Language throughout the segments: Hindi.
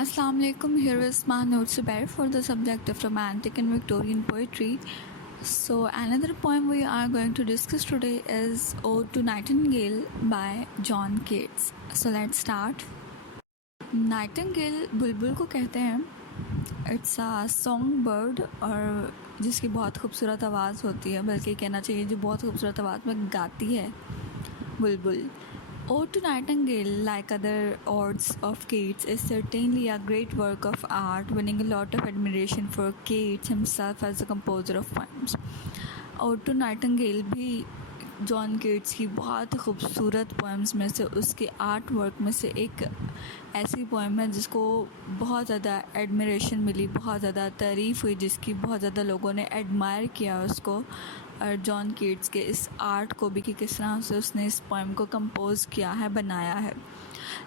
Assalamu alaikum. Here is Mahnoor Zubair for the subject of romantic and Victorian poetry. So, another poem we are going to discuss today is Ode to Nightingale by John Keats. So, let's start. Nightingale बुलबुल को कहते हैं. इट्स अ सॉन्ग बर्ड और जिसकी बहुत खूबसूरत आवाज़ होती है, बल्कि कहना चाहिए जो बहुत खूबसूरत आवाज़ में गाती है बुलबुल. Ode to Nightingale, like other odes of Keats, is certainly a great work of art, winning a lot of admiration for Keats himself as a composer of poems. Ode to Nightingale भी जॉन केट्स की बहुत खूबसूरत पोएम्स में से, उसके आर्ट वर्क में से एक ऐसी पोएम है जिसको बहुत ज़्यादा एडमिरेशन मिली, बहुत ज़्यादा तारीफ़ हुई, जिसकी बहुत ज़्यादा लोगों ने एडमायर किया उसको और जॉन केट्स के इस आर्ट को भी कि किस तरह से उसने इस पोएम को कंपोज किया है, बनाया है.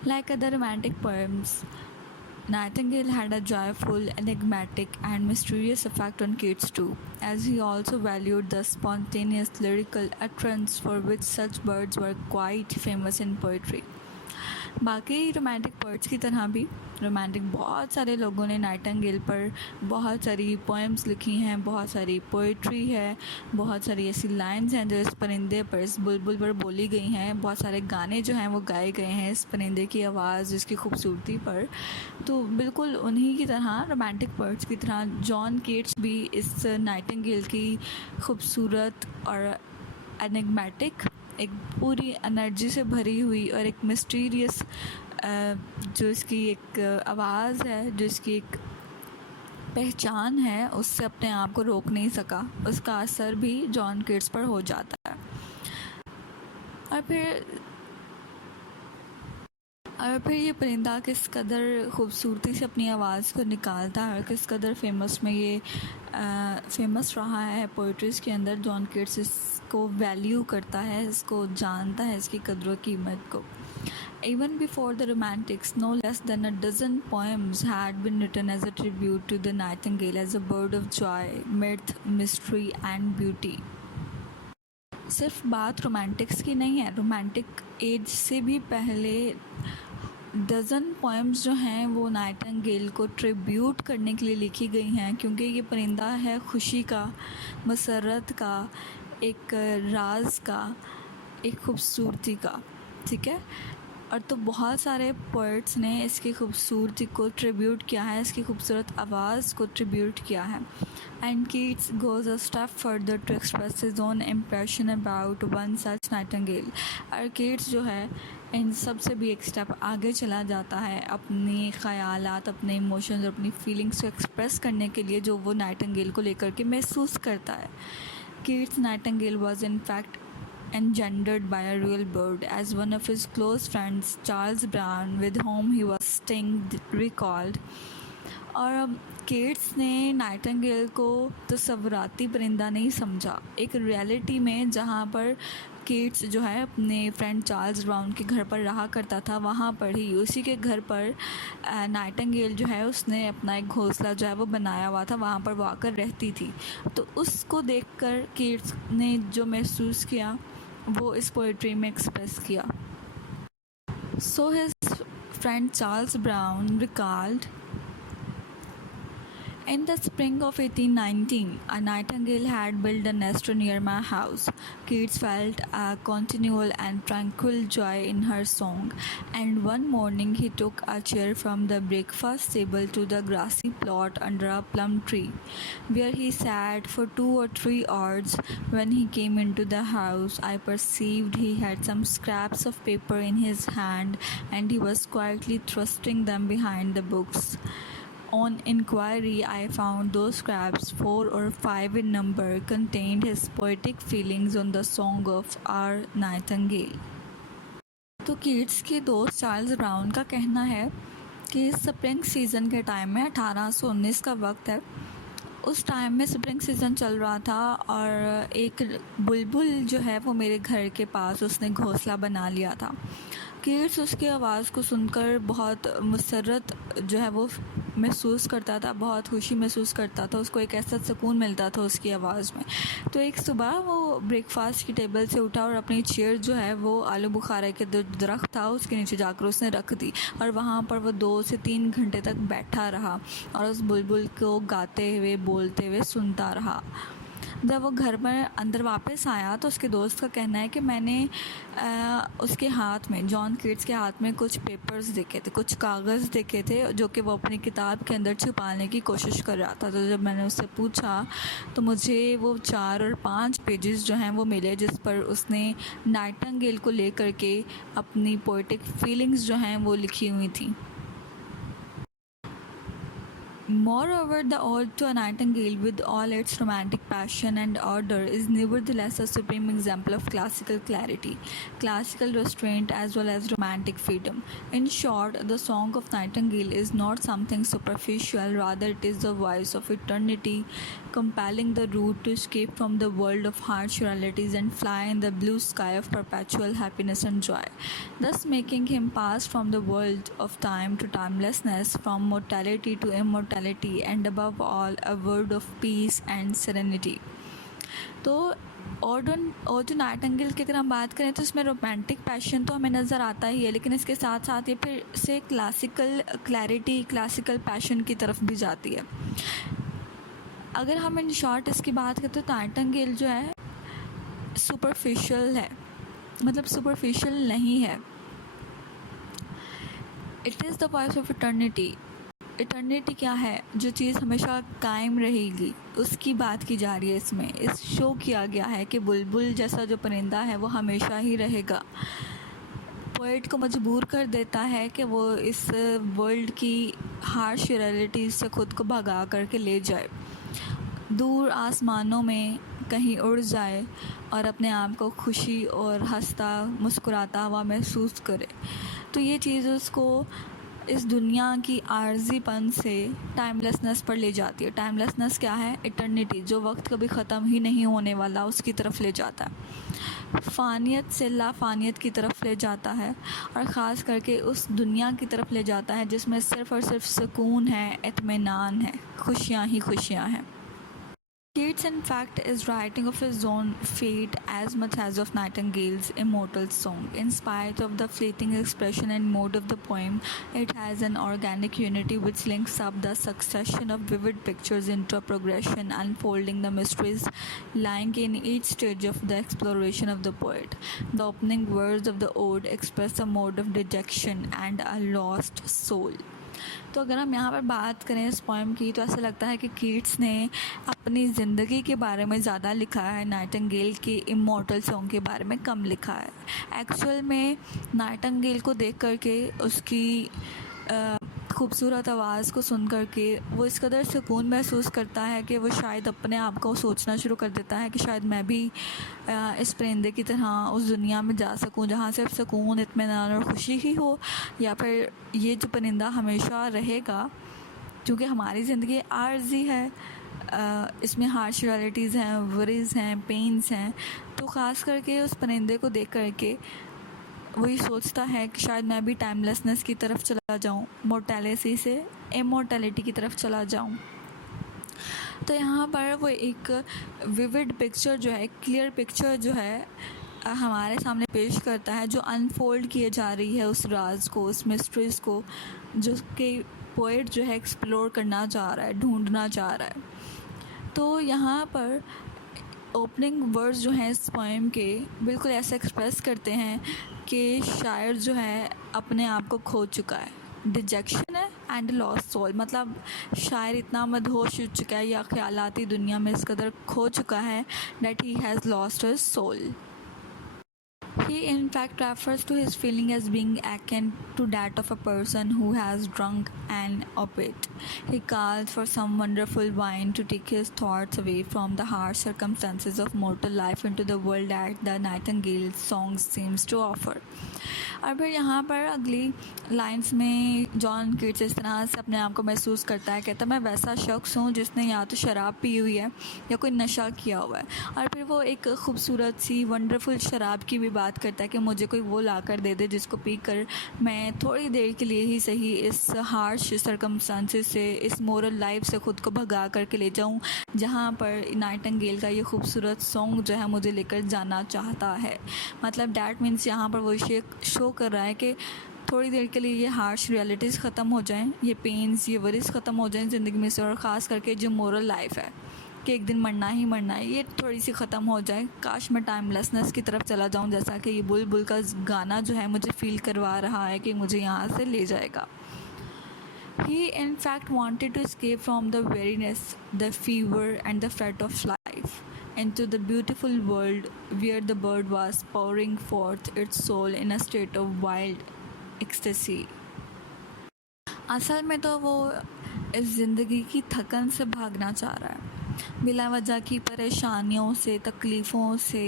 Like other romantic poems, Nightingale had a joyful, enigmatic, and mysterious effect on Keats too, as he also valued the spontaneous lyrical utterance for which such birds were quite famous in poetry. बाकी रोमांटिक पोइट्स की तरह भी रोमांटिक बहुत सारे लोगों ने नाइटिंगेल पर बहुत सारी पोएम्स लिखी हैं, बहुत सारी पोइट्री है, बहुत सारी ऐसी लाइन्स हैं जो इस परिंदे पर, इस बुलबुल पर बोली गई हैं, बहुत सारे गाने जो हैं वो गाए गए हैं इस परिंदे की आवाज़, जिसकी खूबसूरती पर. तो बिल्कुल उन्हीं की तरह रोमांटिक पोइट्स की तरह जॉन केट्स भी इस नाइटिंगेल की खूबसूरत और एनिग्मेटिक, एक पूरी एनर्जी से भरी हुई और एक मिस्टीरियस जो इसकी एक आवाज़ है, जो इसकी एक पहचान है, उससे अपने आप को रोक नहीं सका. उसका असर भी जॉन केट्स पर हो जाता है. और फिर ये परिंदा किस कदर खूबसूरती से अपनी आवाज़ को निकालता है और किस कदर फेमस रहा है पोइट्रीज़ के अंदर. जॉन केट्स इसको वैल्यू करता है, इसको जानता है, इसकी कदर कीमत को. Even before the Romantics, no less than a dozen poems had been written as a tribute to the nightingale as a bird of joy, mirth, mystery and beauty. सिर्फ बात रोमांटिक्स की नहीं है, रोमांटिक एज से भी पहले डज़न पोएम्स जो हैं वो नाइटिंगेल को ट्रिब्यूट करने के लिए लिखी गई हैं, क्योंकि ये परिंदा है खुशी का, मसरत का, एक राज का, एक खूबसूरती का. ठीक है. और तो बहुत सारे पोइट्स ने इसकी खूबसूरती को ट्रिब्यूट किया है, इसकी खूबसूरत आवाज़ को ट्रिब्यूट किया है. And Keats goes a step further to express his own impression about one such nightingale. और कीट्स जो है इन सब से भी एक स्टेप आगे चला जाता है अपने ख़यालात, अपने इमोशंस और अपनी फीलिंग्स को एक्सप्रेस करने के लिए जो वो नाइटिंगेल को लेकर के महसूस करता है. Keats Nightingale was in fact engendered by a real bird, as one of his close friends, Charles Brown, with whom he was staying, recalled. और केट्स ने नाइटिंगेल को तस्वुराती परिंदा नहीं समझा, एक रियलिटी में जहाँ पर केट्स जो है अपने फ्रेंड चार्ल्स ब्राउन के घर पर रहा करता था, वहाँ पर ही उसी के घर पर नाइटिंगेल जो है उसने अपना एक घोंसला जो है वो बनाया हुआ था, वहाँ पर वो आकर रहती थी. तो उसको देखकर केट्स ने जो महसूस किया वो इस पोइट्री में एक्सप्रेस किया. So his friend Charles brown recalled, in the spring of 1819, a nightingale had built a nest near my house. Keats felt a continual and tranquil joy in her song, and one morning he took a chair from the breakfast table to the grassy plot under a plum tree, where he sat for 2 or 3 hours. When he came into the house, I perceived he had some scraps of paper in his hand, and he was quietly thrusting them behind the books. On inquiry, I found those scraps, 4 or 5 in number, contained his poetic feelings on the song of our nightingale. तो कीट्स के दोस्त चार्ल्स ब्राउन का कहना है कि स्प्रिंग सीज़न के टाइम में 1819 का वक्त है. उस टाइम में स्प्रिंग सीज़न चल रहा था और एक बुलबुल जो है वो मेरे घर के पास उसने घोंसला बना लिया था. कीट्स उसकी आवाज़ को सुनकर बहुत मुसर्रत जो है वो महसूस करता था, बहुत खुशी महसूस करता था, उसको एक ऐसा सुकून मिलता था उसकी आवाज़ में। तो एक सुबह वो ब्रेकफास्ट की टेबल से उठा और अपनी चेयर जो है वो आलू बुखारा के दरख्त था उसके नीचे जाकर उसने रख दी और वहाँ पर वो 2 से 3 घंटे तक बैठा रहा और उस बुलबुल को गाते हुए बोलते हुए सुनता रहा। जब वो घर में अंदर वापस आया तो उसके दोस्त का कहना है कि मैंने उसके हाथ में, जॉन कीट्स के हाथ में कुछ पेपर्स देखे थे, कुछ कागज़ देखे थे जो कि वो अपनी किताब के अंदर छुपाने की कोशिश कर रहा था। तो जब मैंने उससे पूछा तो मुझे वो 4 और 5 पेजेस जो हैं वो मिले जिस पर उसने नाइटिंगेल को लेकर के अपनी पोएटिक फीलिंग्स जो हैं वो लिखी हुई थी। Moreover, the ode to a nightingale, with all its romantic passion and ardor, is nevertheless a supreme example of classical clarity, classical restraint, as well as romantic freedom. In short, the Song of Nightingale is not something superficial, rather, it is the voice of eternity, compelling the root to escape from the world of harsh realities and fly in the blue sky of perpetual happiness and joy, thus making him pass from the world of time to timelessness, from mortality to immortality, and above all a word of peace and serenity. तो और जो नाइटिंगेल की अगर हम बात करें तो इसमें रोमांटिक पैशन तो हमें नज़र आता ही है, लेकिन इसके साथ साथ ये फिर से क्लासिकल क्लैरिटी, क्लासिकल पैशन की तरफ भी जाती है। अगर हम इन शॉर्ट इसकी बात करें तो नाइटिंगेल जो है सुपरफिशियल है, मतलब सुपरफिशियल नहीं है। It is the voice of eternity. Eternity क्या है? जो चीज़ हमेशा कायम रहेगी उसकी बात की जा रही है इसमें। इस शो किया गया है कि बुलबुल जैसा जो परिंदा है वो हमेशा ही रहेगा। पोएट को मजबूर कर देता है कि वो इस वर्ल्ड की हार्श रियलिटीज़ से ख़ुद को भगा करके ले जाए, दूर आसमानों में कहीं उड़ जाए और अपने आप को खुशी और हंसता मुस्कुराता हुआ महसूस करे। तो ये चीज़ उसको इस दुनिया की आर्जीपन से टाइमलेसनेस पर ले जाती है। टाइमलेसनेस क्या है? इटर्निटी, जो वक्त कभी ख़त्म ही नहीं होने वाला, उसकी तरफ ले जाता है। फ़ानियत से लाफ़ानियत की तरफ ले जाता है और ख़ास करके उस दुनिया की तरफ ले जाता है जिसमें सिर्फ़ और सिर्फ सुकून है, इत्मीनान है, खुशियाँ ही खुशियाँ हैं। Keats, in fact, is writing of his own fate as much as of Nightingale's immortal song. In spite of the fleeting expression and mode of the poem, it has an organic unity which links up the succession of vivid pictures into a progression, unfolding the mysteries lying in each stage of the exploration of the poet. The opening words of the ode express a mode of dejection and a lost soul. तो अगर हम यहाँ पर बात करें इस पोएम की तो ऐसा लगता है कि कीट्स ने अपनी ज़िंदगी के बारे में ज़्यादा लिखा है, नाइटिंगेल के इमॉर्टल सॉन्ग के बारे में कम लिखा है। एक्चुअल में नाइटिंगेल को देख करके, उसकी खूबसूरत आवाज़ को सुन करके वो इस कदर सुकून महसूस करता है कि वो शायद अपने आप को सोचना शुरू कर देता है कि शायद मैं भी इस परिंदे की तरह उस दुनिया में जा सकूं जहाँ सिर्फ सुकून, इत्मीनान और खुशी ही हो, या फिर ये जो परिंदा हमेशा रहेगा, क्योंकि हमारी ज़िंदगी आर्जी है, इसमें हार्श रियलिटीज़ हैं, वरीज़ हैं, पेन्स हैं। तो ख़ास करके उस परिंदे को देख करके वही सोचता है कि शायद मैं भी टाइमलेसनेस की तरफ चला जाऊं, मोर्टेलिटी से इमोर्टेलिटी की तरफ चला जाऊं। तो यहाँ पर वो एक विविड पिक्चर जो है, क्लियर पिक्चर जो है हमारे सामने पेश करता है, जो अनफोल्ड किए जा रही है उस राज को, उस मिस्ट्रीज़ को, जो कि पोएट जो है एक्सप्लोर करना चाह रहा है, ढूंढना चाह रहा है। तो यहाँ पर ओपनिंग वर्ड्स जो हैं इस पोएम के बिल्कुल ऐसे एक्सप्रेस करते हैं कि शायर जो है अपने आप को खो चुका है, डिजेक्शन है एंड लॉस्ट सोल, मतलब शायर इतना मदहोश हो चुका है या ख्यालाती दुनिया में इस कदर खो चुका है that he has lost his soul. He in fact refers to his feeling as being akin to that of a person who has drunk an opiate. He calls for some wonderful wine to take his thoughts away from the harsh circumstances of mortal life into the world that the Nightingale song seems to offer. और फिर यहाँ पर अगली लाइंस में जॉन कीट्स इस तरह से अपने आप को महसूस करता है, कहता है मैं वैसा शख्स हूँ जिसने या तो शराब पी हुई है या कोई नशा किया हुआ है। और फिर वो एक खूबसूरत सी वंडरफुल शराब की भी बात बात करता है कि मुझे कोई वो ला कर दे दे जिसको पी कर मैं थोड़ी देर के लिए ही सही इस हार्श सर्कमस्टांसेस से, इस मोरल लाइफ से ख़ुद को भगा करके ले जाऊं, जहां पर नाइटिंगेल का ये खूबसूरत सॉन्ग जो है मुझे लेकर जाना चाहता है। मतलब डैट मीन्स यहाँ पर वो शो कर रहा है कि थोड़ी देर के लिए ये हार्श रियलिटीज़ ख़त्म हो जाएं, ये पेन्स, ये वरीज़ ख़त्म हो जाएं ज़िंदगी में से, और ख़ास करके जो मोरल लाइफ है कि एक दिन मरना ही मरना है, ये थोड़ी सी ख़त्म हो जाए। काश मैं टाइमलेसनेस की तरफ चला जाऊं, जैसा कि ये बुलबुल का गाना जो है मुझे फ़ील करवा रहा है कि मुझे यहाँ से ले जाएगा। He in fact wanted to escape from the weariness, the fever and the fret of life into the beautiful world where the bird was pouring forth its soul in a state of wild ecstasy. असल में तो वो इस ज़िंदगी की थकन से भागना चाह रहा है, बिला वजह की परेशानियों से, तकलीफ़ों से,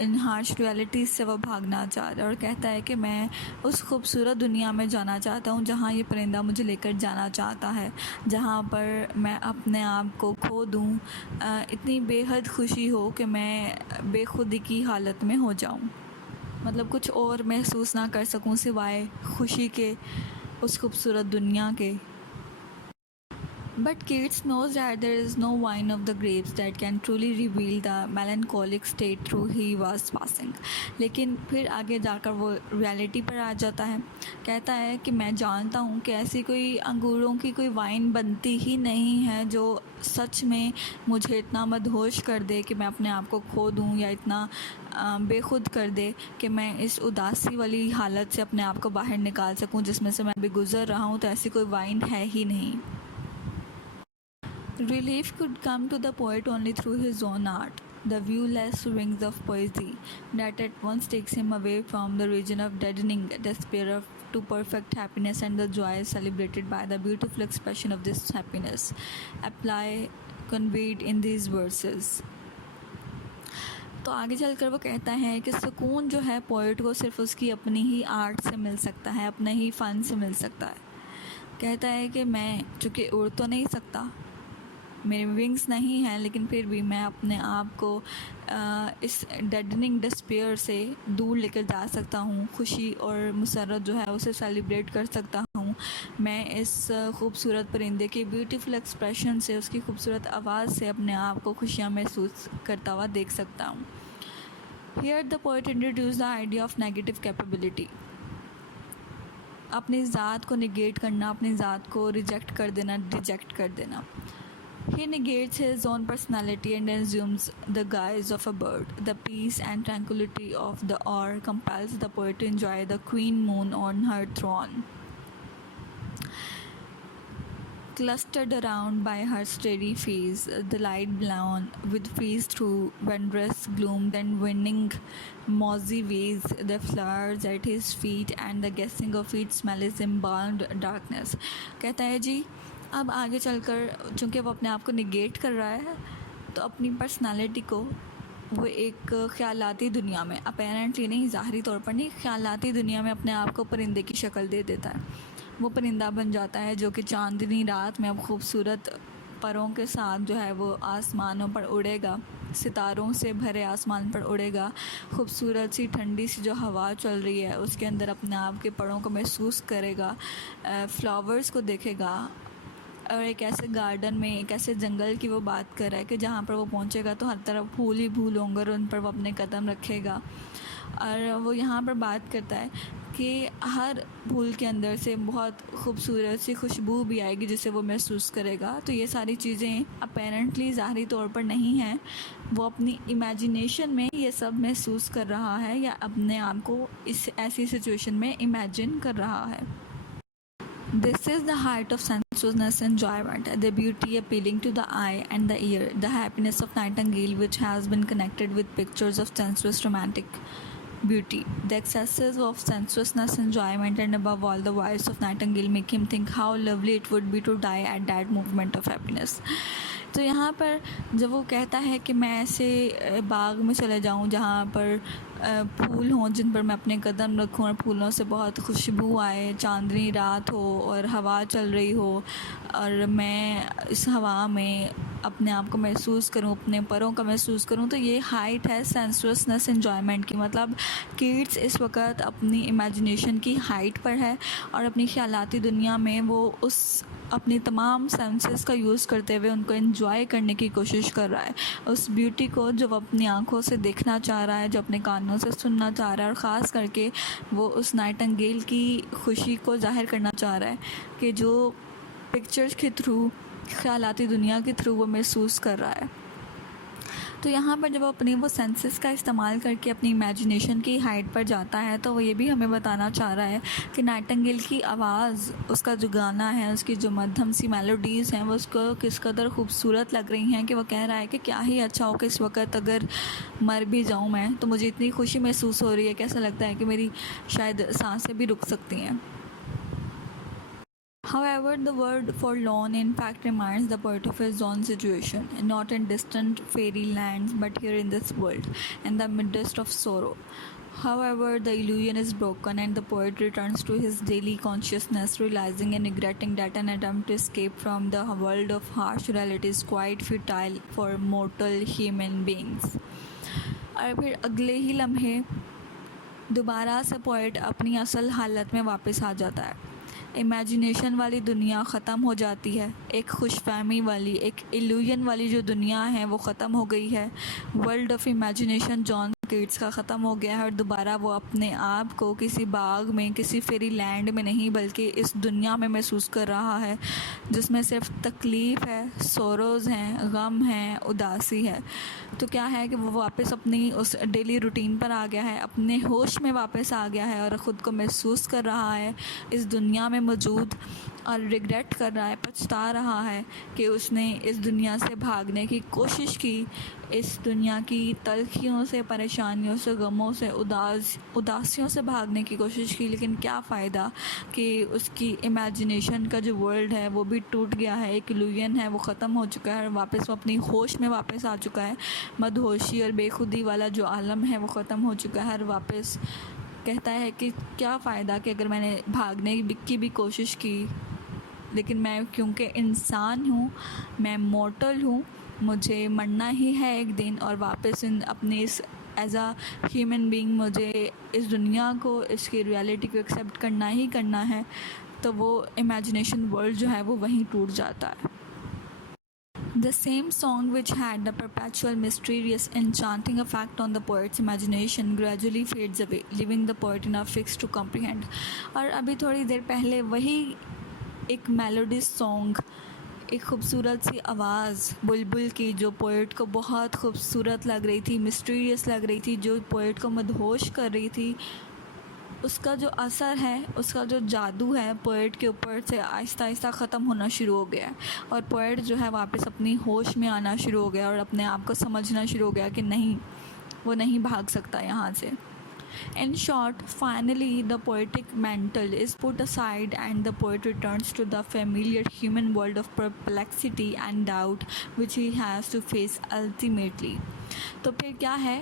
इन हार्श रियलिटीज़ से वो भागना चाह रहा है, और कहता है कि मैं उस खूबसूरत दुनिया में जाना चाहता हूँ जहाँ ये परिंदा मुझे लेकर जाना चाहता है, जहाँ पर मैं अपने आप को खो दूँ, इतनी बेहद खुशी हो कि मैं बेखुदी की हालत में हो जाऊँ, मतलब कुछ और महसूस ना कर सकूँ सिवाय खुशी के उस खूबसूरत दुनिया के। But Keats knows that there is no wine of the grapes that can truly reveal the melancholic state through he was passing. लेकिन फिर आगे जाकर वो रियलिटी पर आ जाता है, कहता है कि मैं जानता हूँ कि ऐसी कोई अंगूरों की कोई वाइन बनती ही नहीं है जो सच में मुझे इतना मदहोश कर दे कि मैं अपने आप को खो दूँ, या इतना बेखुद कर दे कि मैं इस उदासी वाली हालत से अपने आप को बाहर निकाल सकूँ जिसमें से मैं अभी गुज़र रहा हूँ। तो ऐसी कोई वाइन है ही नहीं। Relief could come to the poet only through his own art, the viewless wings of poesy that at once takes him away from the region of deadening despair to perfect happiness and the joy celebrated by the beautiful expression of this happiness, apply conveyed in these verses. तो आगे चलकर वो कहता है कि सुकून जो है पोइट को सिर्फ उसकी अपनी ही आर्ट से मिल सकता है, अपने ही फ़न से मिल सकता है। कहता है कि मैं चूँकि उड़ तो नहीं सकता, मेरे विंग्स नहीं हैं, लेकिन फिर भी मैं अपने आप को इस डेडनिंग डिस्पेयर से दूर लेकर जा सकता हूँ, खुशी और मुसर्रत जो है उसे सेलिब्रेट कर सकता हूँ। मैं इस खूबसूरत परिंदे के ब्यूटीफुल एक्सप्रेशन से, उसकी खूबसूरत आवाज़ से अपने आप को खुशियाँ महसूस करता हुआ देख सकता हूँ। Here the poet introduced the idea of negative capability. अपनी ज़ात को निगेट करना, अपनी ज़ात को रिजेक्ट कर देना, रिजेक्ट कर देना। He negates his own personality and assumes the guise of a bird. The peace and tranquility of the hour compels the poet to enjoy the queen moon on her throne, clustered around by her starry face, the light blown with freeze through wondrous gloom, then winning mossy ways, the flowers at his feet, and the guessing of each smell is embalmed darkness. कहता है जी, अब आगे चलकर चूँकि वो अपने आप को निगेट कर रहा है, तो अपनी पर्सनालिटी को वो एक ख़यालाती दुनिया में, अपेरेंटली नहीं, ज़ाहरी तौर पर नहीं, ख़यालाती दुनिया में अपने आप को परिंदे की शक्ल दे देता है। वो परिंदा बन जाता है जो कि चांदनी रात में अब खूबसूरत परों के साथ जो है वो आसमानों पर उड़ेगा, सितारों से भरे आसमान पर उड़ेगा, खूबसूरत सी ठंडी सी जो हवा चल रही है उसके अंदर अपने आप के परों को महसूस करेगा, फ्लावर्स को देखेगा, और एक ऐसे गार्डन में, एक ऐसे जंगल की वो बात कर रहा है कि जहाँ पर वो पहुँचेगा तो हर तरफ फूल ही फूल होंगे और उन पर वो अपने कदम रखेगा। और वो यहाँ पर बात करता है कि हर फूल के अंदर से बहुत खूबसूरत सी खुशबू भी आएगी जिसे वो महसूस करेगा। तो ये सारी चीज़ें अपेरेंटली ज़ाहरी तौर पर नहीं हैं, वो अपनी इमेजिनेशन में ये सब महसूस कर रहा है या अपने आप को इस ऐसी सिचुएशन में इमेजिन कर रहा है। This is the height of sensuousness and enjoyment, the beauty appealing to the eye and the ear, the happiness of Nightingale which has been connected with pictures of sensuous romantic beauty. The excesses of sensuousness, enjoyment, and above all the voice of Nightingale make him think how lovely it would be to die at that moment of happiness. तो यहाँ पर जब वो कहता है कि मैं ऐसे बाग में चले जाऊँ जहाँ पर फूल हों जिन पर मैं अपने कदम रखूँ और फूलों से बहुत खुशबू आए, चांदनी रात हो और हवा चल रही हो और मैं इस हवा में अपने आप को महसूस करूं, अपने परों का महसूस करूं, तो ये हाइट है सेंसुअसनेस एन्जॉयमेंट की। मतलब कीट्स इस वक्त अपनी इमेजिनेशन की हाइट पर है और अपनी ख्यालाती दुनिया में वो उस अपनी तमाम सेंसेस का यूज़ करते हुए उनको एंजॉय करने की कोशिश कर रहा है, उस ब्यूटी को जो वो अपनी आंखों से देखना चाह रहा है, जो अपने कानों से सुनना चाह रहा है, और ख़ास करके वो उस नाइटिंगेल की खुशी को जाहिर करना चाह रहा है कि जो पिक्चर्स के थ्रू, ख्यालाती दुनिया के थ्रू वो महसूस कर रहा है। तो यहाँ पर जब वो अपनी वो सेंसेस का इस्तेमाल करके अपनी इमेजिनेशन की हाइट पर जाता है, तो वो ये भी हमें बताना चाह रहा है कि नाइटिंगेल की आवाज़, उसका जो गाना है, उसकी जो मध्यम सी मेलोडीज़ हैं, वो उसको किस कदर खूबसूरत लग रही हैं कि वो कह रहा है कि क्या ही अच्छा हो कि इस वक्त अगर मर भी जाऊँ मैं, तो मुझे इतनी खुशी महसूस हो रही है कि ऐसा लगता है कि मेरी शायद सांसें भी रुक सकती हैं। However, the word forlorn in fact reminds the poet of his own situation, not in distant fairy lands, but here in this world, in the midst of sorrow. However, the illusion is broken and the poet returns to his daily consciousness, realizing and regretting that an attempt to escape from the world of harsh reality is quite futile for mortal human beings. और फिर अगले ही लम्हे दोबारा से पोएट अपनी असल हालत में वापस आ जाता है। इमेजिनेशन वाली दुनिया ख़त्म हो जाती है, एक खुशफहमी वाली, एक इल्यूजन वाली जो दुनिया है वो ख़त्म हो गई है। World of imagination John Keats का ख़त्म हो गया है और दोबारा वो अपने आप को किसी बाग में, किसी फेरी लैंड में नहीं, बल्कि इस दुनिया में महसूस कर रहा है जिसमें सिर्फ तकलीफ़ है, सोरोज़ हैं, गम हैं, उदासी है। तो क्या है कि वो वापस अपनी उस डेली रूटीन पर आ गया है, अपने होश में वापस आ गया है और ख़ुद को महसूस कर रहा है इस दुनिया में मौजूद, और रिग्रेट कर रहा है, पछता रहा है कि उसने इस दुनिया से भागने की कोशिश की, इस दुनिया की तलखियों से, परेशानियों से, गमों से, उदासियों से भागने की कोशिश की, लेकिन क्या फ़ायदा कि उसकी इमेजिनेशन का जो वर्ल्ड है वो भी टूट गया है, एक इल्यूजन है वो ख़त्म हो चुका है और वापस वो अपनी होश में वापस आ चुका है। मदहोशी और बेखुदी वाला जो आलम है वो ख़त्म हो चुका है और वापस कहता है कि क्या फ़ायदा कि अगर मैंने भागने की भी कोशिश की, लेकिन मैं क्योंकि इंसान हूँ, मैं मॉर्टल हूँ, मुझे मरना ही है एक दिन और वापस अपने इस एज आ ह्यूमन बीइंग मुझे इस दुनिया को, इसकी रियलिटी को एक्सेप्ट करना ही करना है। तो वो इमेजिनेशन वर्ल्ड जो है वो वहीं टूट जाता है। The same song, which had the perpetual mysterious enchanting effect on the poet's imagination, gradually fades away, leaving the poet enough fixed to comprehend. और अभी थोड़ी देर पहले वही एक मेलोडियस सॉन्ग, एक खूबसूरत सी आवाज़ बुलबुल की, जो पोएट को बहुत खूबसूरत लग रही थी, मिस्टीरियस लग रही थी, जो पोएट को मदहोश कर रही थी, उसका जो असर है, उसका जो जादू है पोएट के ऊपर से आहिस्ता आहिस्ता ख़त्म होना शुरू हो गया है और पोएट जो है वापस अपनी होश में आना शुरू हो गया और अपने आप को समझना शुरू हो गया कि नहीं, वो नहीं भाग सकता यहाँ से। In short, finally the poetic mantle is put aside and the poet returns to the familiar human world of perplexity and doubt which he has to face ultimately. तो फिर क्या है,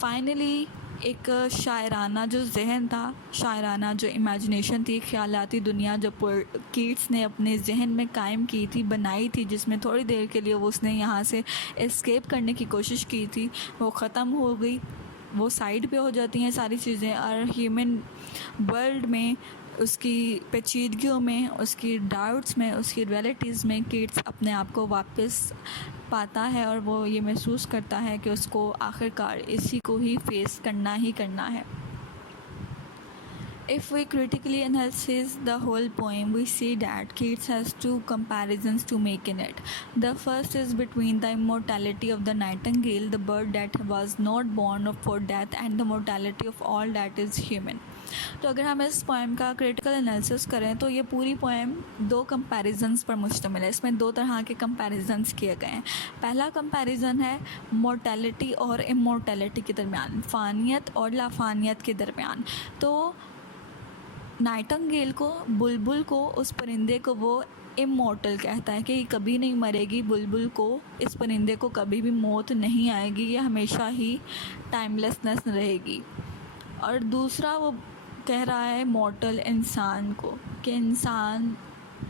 फाइनली एक शायराना जो जहन था, शायराना जो इमेजिनेशन थी, ख्यालाती दुनिया जो कीट्स ने अपने जहन में कायम की थी, बनाई थी, जिसमें थोड़ी देर के लिए वो उसने यहाँ से एस्केप करने की कोशिश की थी, वो ख़त्म हो गई, वो साइड पे हो जाती हैं सारी चीज़ें और ह्यूमन वर्ल्ड में, उसकी पेचीदगियों में, उसकी डाउट्स में, उसकी रियलिटीज़ में कीट्स अपने आप को वापस पाता है और वो ये महसूस करता है कि उसको आखिरकार इसी को ही फेस करना ही करना है। If we critically analyze the whole poem, we see that Keats has two comparisons to make in it. The first is between the immortality of the nightingale, the bird that was not born for death, and the mortality of all that is human. तो अगर हम इस पोएम का क्रिटिकल एनालिसिस करें तो ये पूरी पोएम दो कंपैरिजन्स पर मुश्तमिल है। इसमें दो तरह के कंपैरिजन्स किए गए हैं। पहला कंपैरिजन है मोर्टेलिटी और इमोर्टेलिटी के दरमियान, फ़ानियत और लाफानियत के दरमियान। तो नाइटिंगेल को, बुलबुल को, उस परिंदे को वो इमॉर्टल कहता है कि कभी नहीं मरेगी, बुलबुल को, इस परिंदे को कभी भी मौत नहीं आएगी, ये हमेशा ही टाइमलेसनेस रहेगी। और दूसरा वो कह रहा है मॉर्टल इंसान को कि इंसान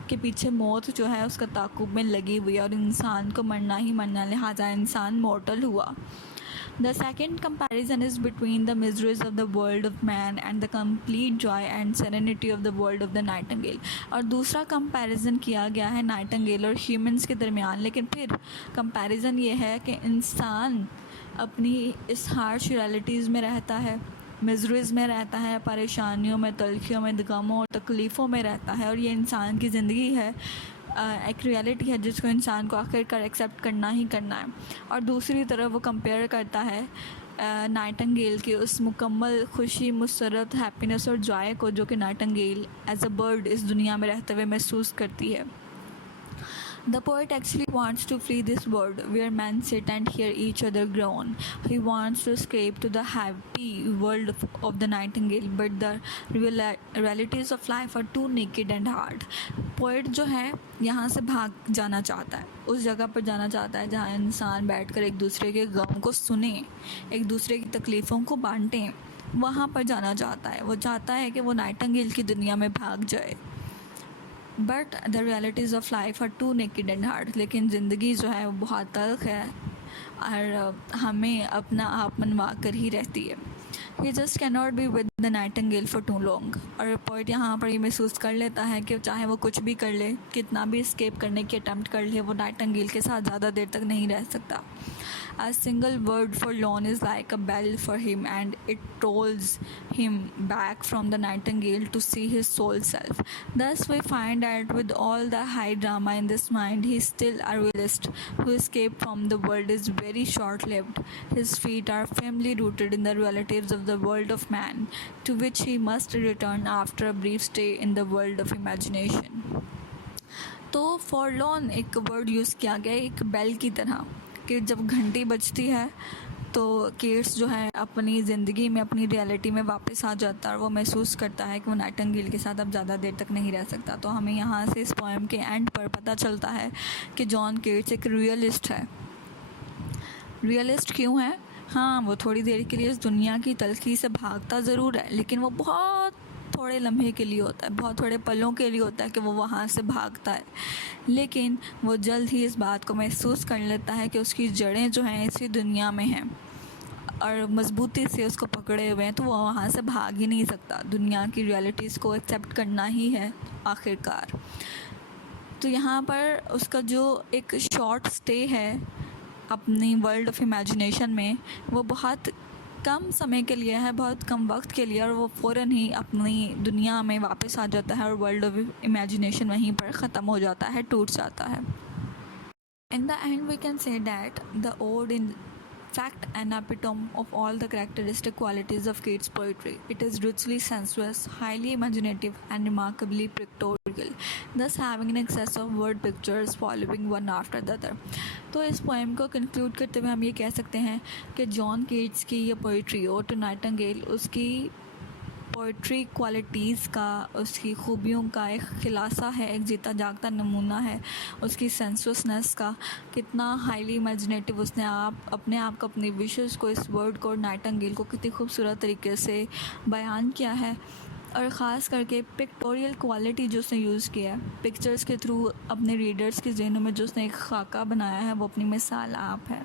के पीछे मौत जो है उसका ताक़ुब में लगी हुई है और इंसान को मरना ही मरना, लिहाजा इंसान मॉर्टल हुआ। The second comparison is between the miseries of the world of man and the complete joy and serenity of the world of the nightingale। और दूसरा कंपैरिजन किया गया है नाइटिंगेल और ह्यूमंस के दरमियान, लेकिन फिर कंपैरिजन ये है कि इंसान अपनी इस हार्श रियलिटीज़ में रहता है, मिजरीज़ में रहता है, परेशानियों में, तलखियों में, गमों और तकलीफ़ों में रहता है, और ये इंसान की ज़िंदगी है, एक रियलिटी है जिसको इंसान को आखिरकार एक्सेप्ट करना ही करना है। और दूसरी तरफ वो कंपेयर करता है नाइटिंगेल की उस मुकम्मल खुशी, मुसरत, हैप्पीनेस और जॉय को जो कि नाइटिंगेल एज अ बर्ड इस दुनिया में रहते हुए महसूस करती है। The poet actually wants to flee this world where men sit and hear each other groan. He wants to escape to the happy world of the nightingale, but the realities of life are too naked and hard. Poet जो है यहाँ से भाग जाना चाहता है, उस जगह पर जाना चाहता है जहाँ इंसान बैठकर एक दूसरे के गम को सुने, एक दूसरे की तकलीफ़ों को बांटें, वहाँ पर जाना चाहता है। वो चाहता है कि वो नाइटिंगेल की दुनिया में भाग जाए। But the realities of life are too naked and hard. लेकिन ज़िंदगी जो है वो बहुत तल्ख है और हमें अपना आप मनवा कर ही रहती है। He just can not be with the nightingale for too long. और पोइट यहाँ पर ये महसूस कर लेता है कि चाहे वो कुछ भी कर ले, कितना भी स्केप करने की अटैम्प्ट कर ले, वो नाइटिंगेल के साथ ज़्यादा देर तक नहीं रह सकता। A single word forlorn is like a bell for him, and it tolls him back from the nightingale to see his soul self. Thus we find that with all the high drama in this mind, he is still a realist who escape from the world is very short-lived. His feet are firmly rooted in the realities of the world of man, to which he must return after a brief stay in the world of imagination. तो forlorn एक वर्ड यूज़ किया गया एक बेल की तरह, कि जब घंटी बजती है तो केट्स जो है अपनी ज़िंदगी में, अपनी रियलिटी में वापस आ जाता है और वो महसूस करता है कि वो नाइटिंगेल के साथ अब ज़्यादा देर तक नहीं रह सकता। तो हमें यहाँ से इस पोएम के एंड पर पता चलता है कि जॉन केट्स एक रियलिस्ट है। रियलिस्ट क्यों है? हाँ, वो थोड़ी देर के लिए इस दुनिया की तलखी से भागता ज़रूर है, लेकिन वो बहुत थोड़े लम्हे के लिए होता है, बहुत थोड़े पलों के लिए होता है कि वो वहाँ से भागता है। लेकिन वो जल्द ही इस बात को महसूस कर लेता है कि उसकी जड़ें जो हैं इसी दुनिया में हैं और मजबूती से उसको पकड़े हुए हैं, तो वो वहाँ से भाग ही नहीं सकता। दुनिया की रियलिटीज़ को एक्सेप्ट करना ही है आखिरकार। तो यहाँ पर उसका जो एक शॉर्ट स्टे है अपनी वर्ल्ड ऑफ इमेजिनेशन में, वो बहुत कम समय के लिए है, बहुत कम वक्त के लिए, और वो फ़ौरन ही अपनी दुनिया में वापस आ जाता है और वर्ल्ड ऑफ इमेजिनेशन वहीं पर ख़त्म हो जाता है, टूट जाता है। In the end, we can say that the ode in fact an epitome of all the characteristic qualities of Keats' poetry. It is richly sensuous, highly imaginative, and remarkably pictorial, thus having an excess of word pictures following one after the other. तो इस पोएम को कंक्लूड करते हुए हम ये कह सकते हैं कि जॉन केट्स की ये पोइट्री ओड टू नाइटिंगेल उसकी पोइट्री क्वालिटीज़ का, उसकी खूबियों का एक खिलासा है, एक जीता जागता नमूना है उसकी सेंसुअसनेस का। कितना हाईली इमेजिनेटिव उसने अपने आप को, अपनी विशेज़ को, इस वर्ड को, नाइटिंगेल को कितनी खूबसूरत तरीके से बयान किया है, और ख़ास करके पिक्टोरियल क्वालिटी जो उसने यूज़ किया है, पिक्चर्स के थ्रू अपने रीडर्स के जहनों में जो उसने एक खाका बनाया है, वो अपनी मिसाल आप है।